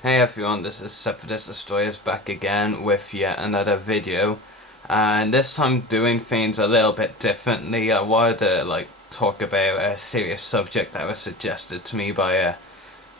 Hey everyone, this is Separatist Destroyers back again with yet another video, and this time doing things a little bit differently. I wanted to talk about a serious subject that was suggested to me by a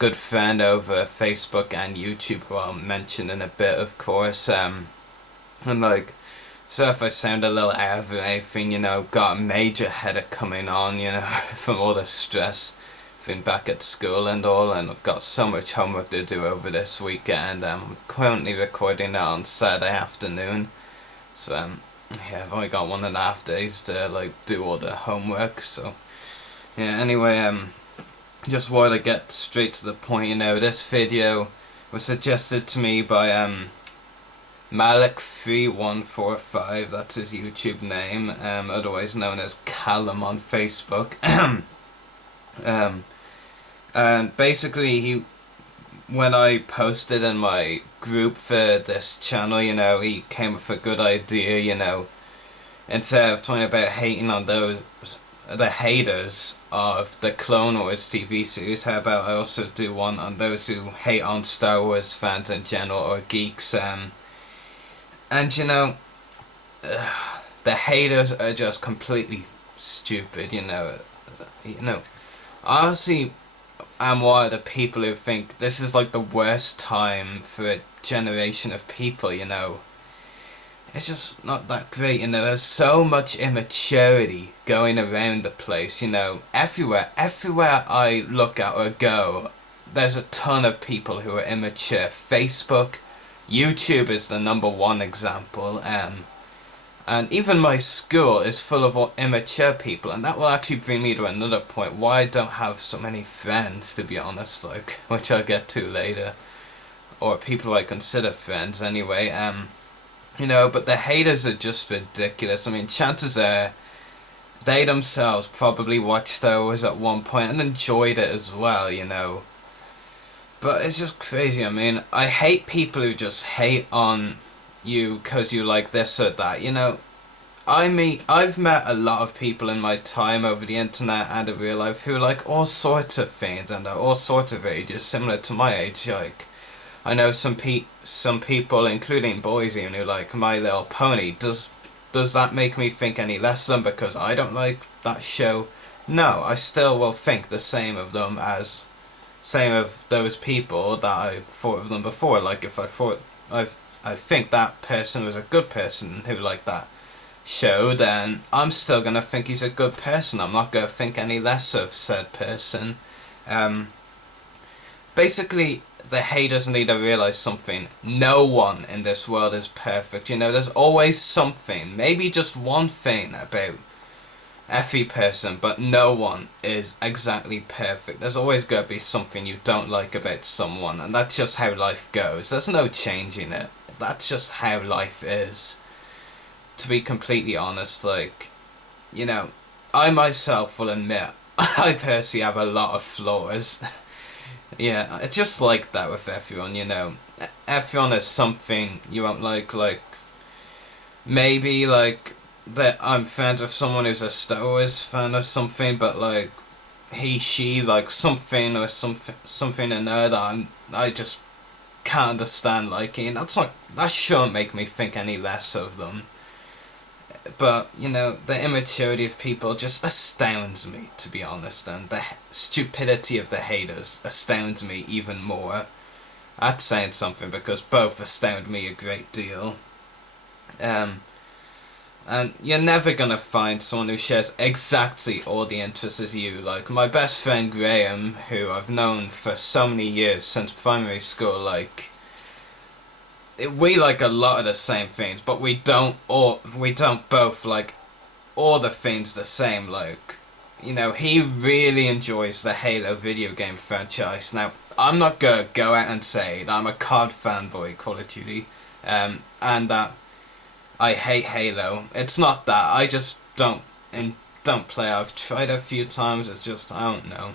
good friend over Facebook and YouTube, who I'll mention in a bit, of course. And so if I sound a little out of anything, got a major headache coming on, from all the stress. Been back at school and all, and I've got so much homework to do over this weekend. I'm currently recording that on Saturday afternoon, so yeah, I've only got 1.5 days to do all the homework. So yeah, anyway, just wanted to get straight to the point. This video was suggested to me by Malik3145. That's his YouTube name, otherwise known as Callum on Facebook. um. And basically, when I posted in my group for this channel, he came with a good idea, instead of talking about hating on the haters of the Clone Wars TV series, how about I also do one on those who hate on Star Wars fans in general, or geeks, and the haters are just completely stupid, honestly, I'm one of the people who think this is the worst time for a generation of people, It's just not that great, There's so much immaturity going around the place, Everywhere I look at or go, there's a ton of people who are immature. Facebook, YouTube is the #1 example, and even my school is full of immature people, and that will actually bring me to another point, why I don't have so many friends, to be honest, which I'll get to later. Or people I consider friends, anyway. But the haters are just ridiculous. I mean, chances are, they themselves probably watched Star Wars at one point and enjoyed it as well, But it's just crazy. I mean, I hate people who just hate on you because you like this or that, I've met a lot of people in my time over the internet and in real life who like all sorts of things and are all sorts of ages similar to my age. I know some people, including boys even, who like My Little Pony. Does that make me think any less of them because I don't like that show? No, I still will think the same of them as same of those people that I thought of them before. Like if I think that person was a good person who liked that show, then I'm still gonna think he's a good person. I'm not gonna think any less of said person. Basically, the haters need to realize something. No one in this world is perfect. There's always something, maybe just one thing about every person, but no one is exactly perfect. There's always gonna be something you don't like about someone, and that's just how life goes. There's no changing it. That's just how life is. To be completely honest, I myself will admit, I personally have a lot of flaws. Yeah, it's just like that with everyone, Everyone has something you won't like, maybe, that I'm friends with someone who's a Star Wars fan or something, but, he, she, something or something in there that I just can't understand liking. That shouldn't make me think any less of them. But, the immaturity of people just astounds me, to be honest, and the stupidity of the haters astounds me even more. That's saying something because both astound me a great deal. And you're never gonna find someone who shares exactly all the interests as you. Like, my best friend Graham, who I've known for so many years, since primary school, we like a lot of the same things, but we don't both like all the things the same. He really enjoys the Halo video game franchise. Now, I'm not gonna go out and say that I'm a COD fanboy, Call of Duty, and that I hate Halo. It's not that. I just don't play. I've tried a few times. It's just, I don't know.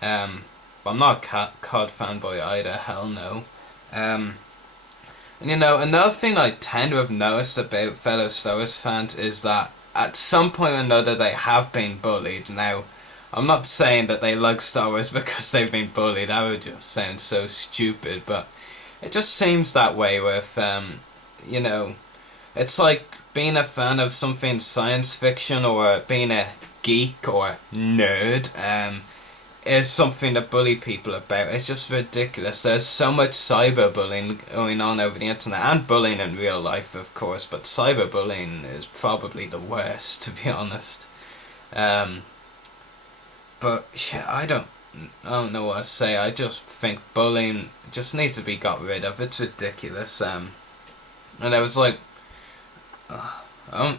But I'm not a COD fanboy either. Hell no. And another thing I tend to have noticed about fellow Star Wars fans is that at some point or another they have been bullied. Now, I'm not saying that they like Star Wars because they've been bullied. That would just sound so stupid, but it just seems that way with, you know, it's like being a fan of something science fiction or being a geek or nerd, is something to bully people about. It's just ridiculous. There's so much cyberbullying going on over the internet, and bullying in real life, of course, but cyberbullying is probably the worst, to be honest. Um, but yeah, I don't know what to say. I just think bullying just needs to be got rid of. It's ridiculous. And I was like, I'm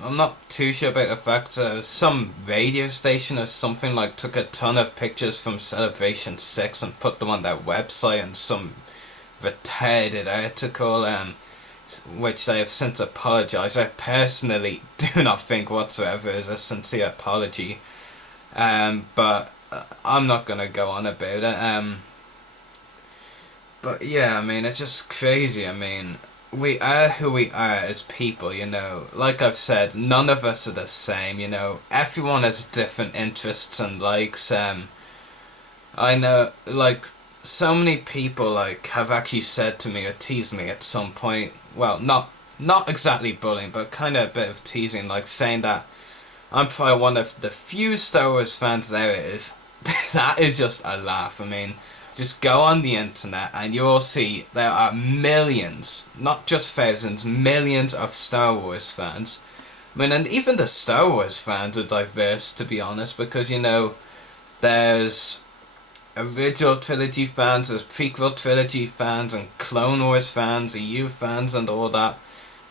I'm not too sure about the fact some radio station or something like took a ton of pictures from Celebration 6 and put them on their website in some retarded article, which they have since apologised. I personally do not think whatsoever is a sincere apology, but I'm not going to go on about it. But yeah, I mean, it's just crazy. I mean, we are who we are as people, you know. Like I've said, none of us are the same, you know. Everyone has different interests and likes. I know, like, so many people, like, have actually said to me or teased me at some point. Well, not exactly bullying, but kind of a bit of teasing, like saying that I'm probably one of the few Star Wars fans there is. That is just a laugh. I mean, just go on the internet and you'll see there are millions, not just thousands, millions of Star Wars fans. I mean, and even the Star Wars fans are diverse, to be honest, because, you know, there's original trilogy fans, there's prequel trilogy fans, and Clone Wars fans, EU fans, and all that.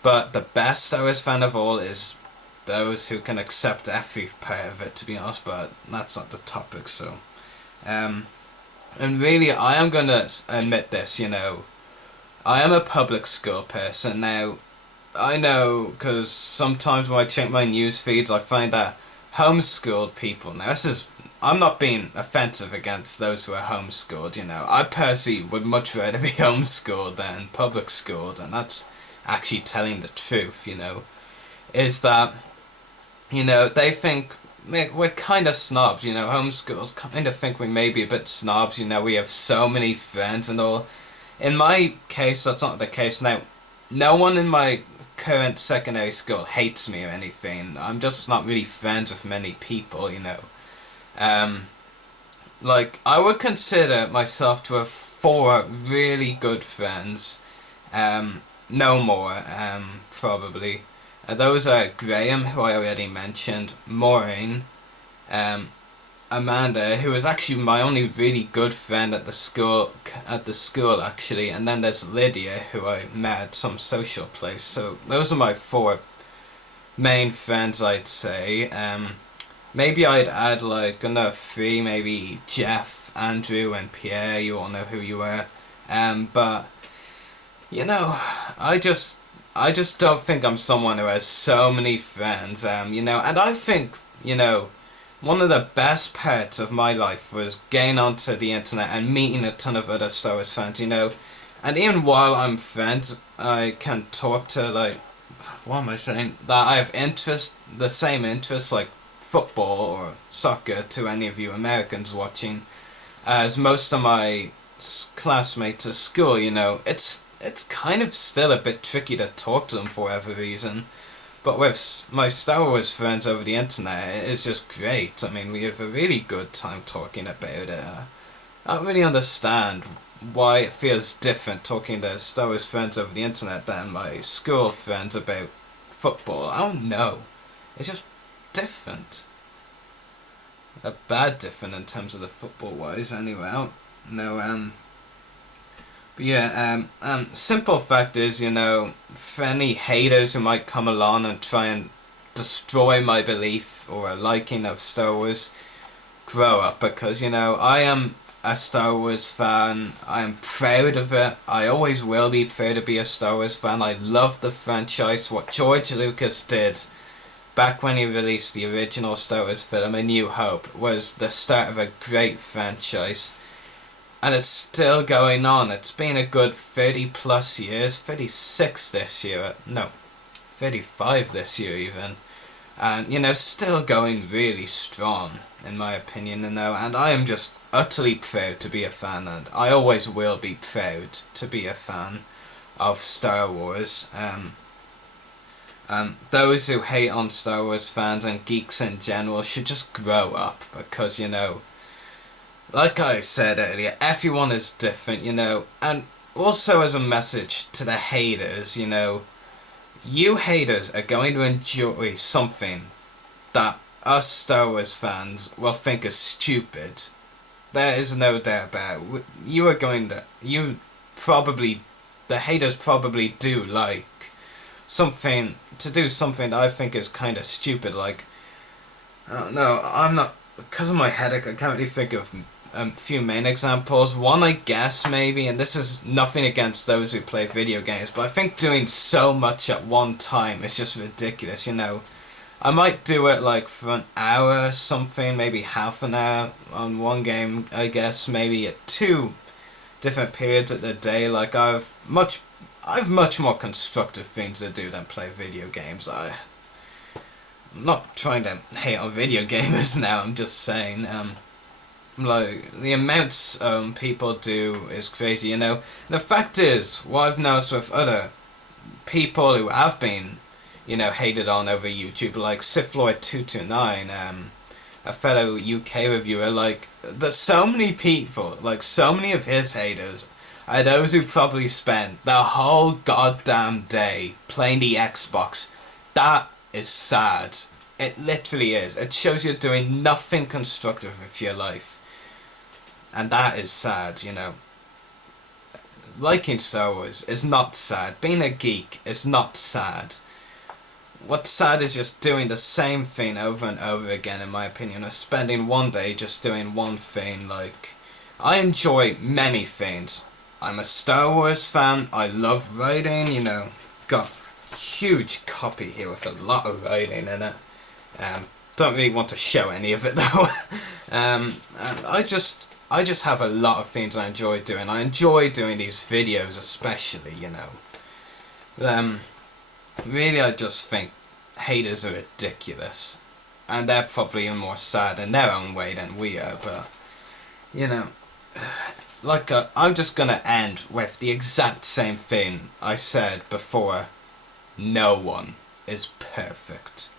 But the best Star Wars fan of all is those who can accept every part of it, to be honest, but that's not the topic, so. And really, I am going to admit this, you know. I am a public school person now. I know, because sometimes when I check my news feeds, I find that homeschooled people, now this is, I'm not being offensive against those who are homeschooled, you know. I personally would much rather be homeschooled than public schooled, and that's actually telling the truth, you know. Is that, you know, they think we're kind of snobs, you know. Homeschools kind of think we may be a bit snobs, you know. We have so many friends and all. In my case, that's not the case. Now, no one in my current secondary school hates me or anything. I'm just not really friends with many people, you know. Like, I would consider myself to have 4 really good friends. No more, probably. Those are Graham, who I already mentioned, Maureen, Amanda, who is actually my only really good friend at the school actually, and then there's Lydia, who I met at some social place. So those are my 4 main friends, I'd say. Maybe I'd add like another 3, maybe Jeff, Andrew, and Pierre. You all know who you are. But you know, I just don't think I'm someone who has so many friends, you know, and I think, you know, one of the best parts of my life was getting onto the internet and meeting a ton of other Star Wars fans, you know, and even while I'm friends, I can talk to, like, what am I saying, that I have the same interests, like football or soccer, to any of you Americans watching, as most of my classmates at school, you know. It's kind of still a bit tricky to talk to them for whatever reason. But with my Star Wars friends over the internet, it's just great. I mean, we have a really good time talking about it. I don't really understand why it feels different talking to Star Wars friends over the internet than my school friends about football. I don't know. It's just different. A bad different in terms of the football wise, anyway. I don't know, but yeah, simple fact is, you know, for any haters who might come along and try and destroy my belief or liking of Star Wars, grow up, because, you know, I am a Star Wars fan. I am proud of it. I always will be proud to be a Star Wars fan. I love the franchise. What George Lucas did back when he released the original Star Wars film, A New Hope, was the start of a great franchise. And it's still going on. It's been a good 30 plus years, 36 this year, no, 35 this year even. And, you know, still going really strong. in my opinion, you know, and I am just utterly proud to be a fan, and I always will be proud to be a fan of Star Wars. Those who hate on Star Wars fans and geeks in general should just grow up, because, you know, like I said earlier, everyone is different, you know, and also as a message to the haters, you know, you haters are going to enjoy something that us Star Wars fans will think is stupid. There is no doubt about it. You are going to, the haters probably do like something, to do something that I think is kind of stupid, like, I don't know, I'm not, because of my headache, I can't really think of a few main examples. One, I guess, maybe, and this is nothing against those who play video games, but I think doing so much at one time is just ridiculous, you know. I might do it like for an hour or something, maybe half an hour on one game, I guess, maybe at 2 different periods of the day. Like, I've much more constructive things to do than play video games. I'm not trying to hate on video gamers now, I'm just saying, like, the amounts people do is crazy, you know. And the fact is, what I've noticed with other people who have been, you know, hated on over YouTube, like SithLord229, a fellow UK reviewer, like, there's so many people, like, so many of his haters are those who probably spent the whole goddamn day playing the Xbox. That is sad. It literally is. It shows you're doing nothing constructive with your life. And that is sad, you know. Liking Star Wars is not sad. Being a geek is not sad. What's sad is just doing the same thing over and over again, in my opinion, or spending one day just doing one thing. Like, I enjoy many things. I'm a Star Wars fan, I love writing, you know, got a huge copy here with a lot of writing in it. Don't really want to show any of it though. And I just have a lot of things I enjoy doing. I enjoy doing these videos especially, you know. Really, I just think haters are ridiculous. And they're probably even more sad in their own way than we are, but, you know, like, I'm just gonna end with the exact same thing I said before. No one is perfect.